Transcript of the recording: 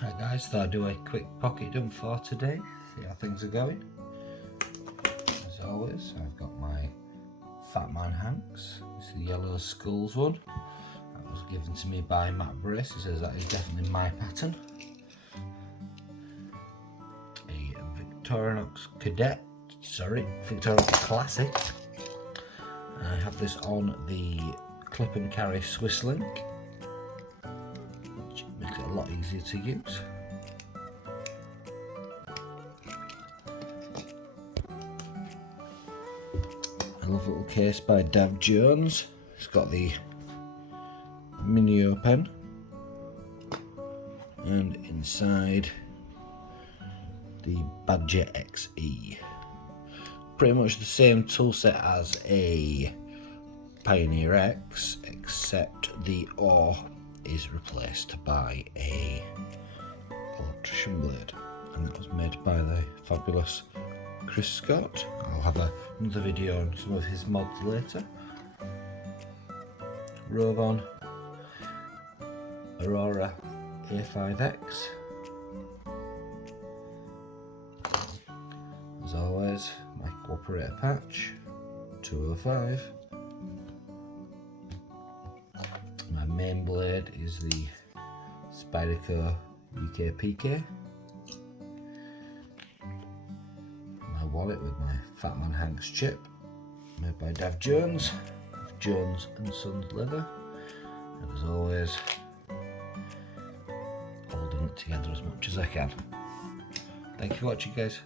Hi guys, thought I'd do a quick pocket dump for today, see how things are going. As always, I've got my Fat Man Hanks. It's the Yellow Skulls one. That was given to me by Matt Brace. He says that is definitely my pattern. A Victorinox Victorinox Classic. I have this on the clip and carry Swiss Link, which makes it a lot easier to use. A lovely little case by Dav Jones. It's got the Minio pen, and inside the Badger XE. Pretty much the same tool set as a Pioneer X, except the oar is replaced by a electrician blade, and that was made by the fabulous Chris Scott. I'll have another video on some of his mods later. Rovon Aurora A5X. As always, my cooperator patch 205. My main blade is the Spyderco UKPK. My wallet with my Fat Man Hanks chip, made by Dav Jones, Jones and Sons Leather. And as always, holding it together as much as I can. Thank you for watching, guys.